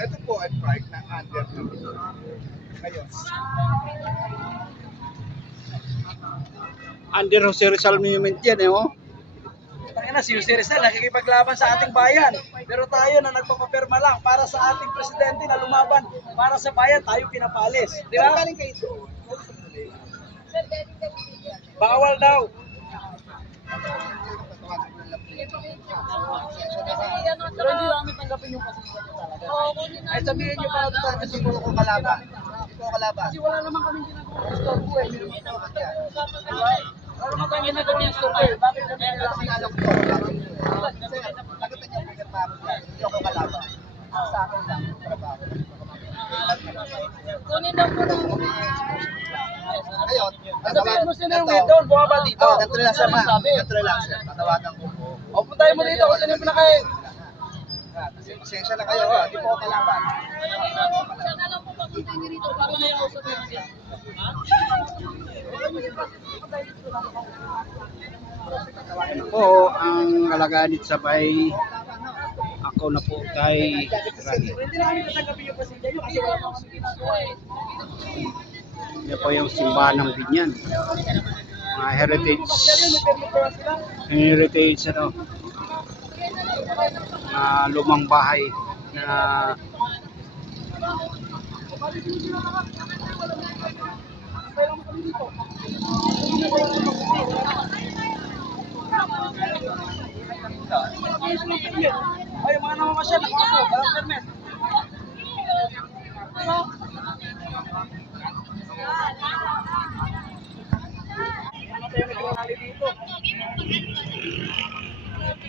Ito po ay park na under ngayon. Under Jose Rizal Monument yan eh, oh. Tangina, si Jose Rizal nakikipaglaban sa ating bayan. Pero tayo na nagpapapirma lang para sa ating presidente na lumaban para sa bayan, tayo pinapalis. Di ba? Galing kayo doon. Bawal daw. Pero hindi namin tanggapin yung pasisyon talaga. Ay sabihin niyo para ito Kasi puro ko kalaban. Hindi ko kalaban. kasi wala naman kaming ginagawa sa store eh. Wala naman kaming ginagawa yung store eh. Bakit kami Kasi naglalaki? alam ko, lagutan niyo ang trabaho niya. Hindi ako kalaban. Sa akin lang, trabaho. Kunin daw po ng Ngayon, Sabihin mo sino yung window, bumaba dito. ganito lang siya, ma. Ganito lang siya. Tatawagan ko po. O puntahin mo dito kung sino yung pinakain. Pasensya na kayo, ha. Hindi po ako kalaban. siya na lang po papunta niyo rito para may kausap niyo siya. Ito po ang alagaan sa bay. Ako na po kay Rani. Hindi na kami tatanggapin yung pasensya nyo kasi wala nang kami ginagawa eh. Yan po yung simbahan ng Binyan. Mga heritage. Heritage ano. Lumang bahay na Ay, mga namamasyal, nakaupo, walang permit.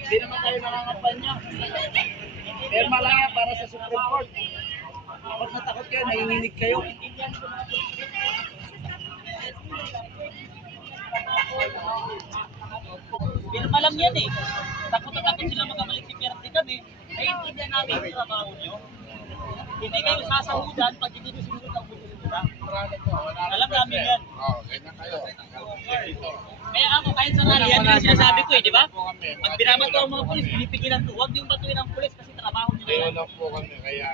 Hindi naman tayo nangangampanya. Perma lang yan para sa Supreme Court. Kapag natakot kayo, nanginginig kayo. Pirma lang yan eh. Takot na takot sila magkamalik si Pierre kami. Naiintindihan namin yung trabaho nyo. Hindi kayo sasahudan pag hindi nyo sinunod ang buto nila. Alam namin yan. Ganyan kayo. Kaya ako, kahit sa rally, yan yung sinasabi ko eh, di ba? Pag binabato ang mga pulis, pinipigilan ko. Huwag yung batuin ang pulis kasi trabaho nyo na yan. lang po kami, kaya...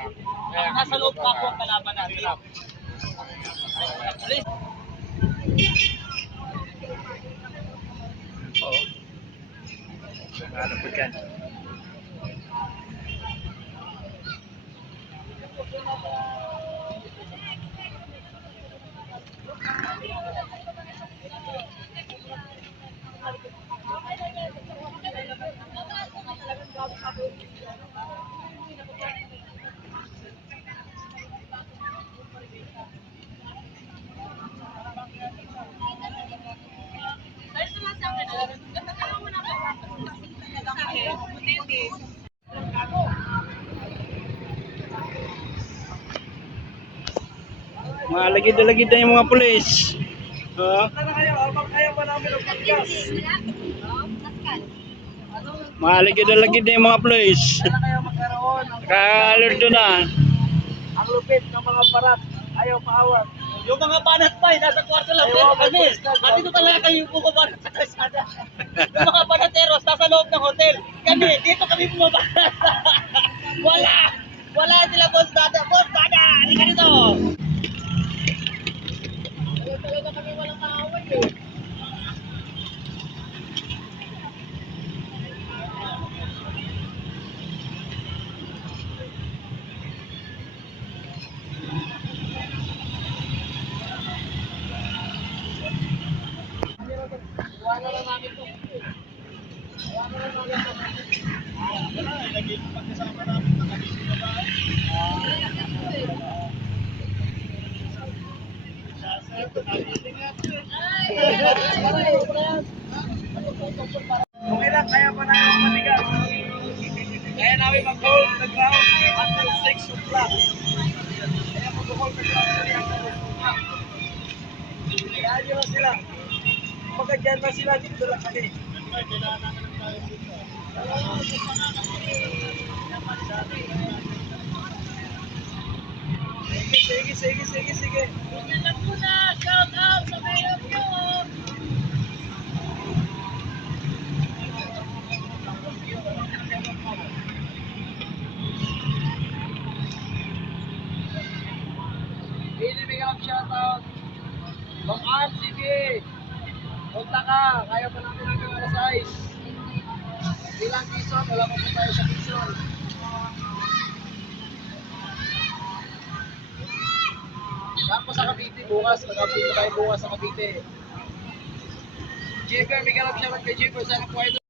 Ang nasa loob pa ako ang kalaban natin. Pulis, ano po dyan. Malagid-lagid na yung mga pulis. Tara kayo, habang kaya pa namin ang pagkas. Malagid-lagid na yung mga pulis. Tara kayo magkaroon ng Kalerdo na. ang lupit ng mga parat. Ayaw paawat. yung mga banat pa, nasa kwarto lang. Pero kami, dito talaga kayo yung pumabanat sa kalsada. Yung mga banateros, nasa loob ng hotel. Kami, dito kami pumabanat. Wala! Wala sila, Boss Dada. Boss Dada! Halika dito! Talaga kami walang kaaway eh. Wala lang namin ito. Wala lang namin ito. Wala, naging pagkasama namin na kami Okay lang, kaya pa namin matigas. Kaya namin mag-hold the ground until 6 o'clock. Kaya mag-hold the ground until 6 o'clock. Kaya nyo sila. Pagka-dyan na sila, dito lang kami. Sige. Shout out sa mayor nyo! shoutout. Ma'am Ann, sige. Punta ka, kaya pa natin hanggang alas 6. Ilang Quezon, wala pa po tayo sa Quezon. Tapos sa Cavite bukas, mag-update tayo bukas sa Cavite. Jibber, may galap shoutout kay Jibber. Sana po ito.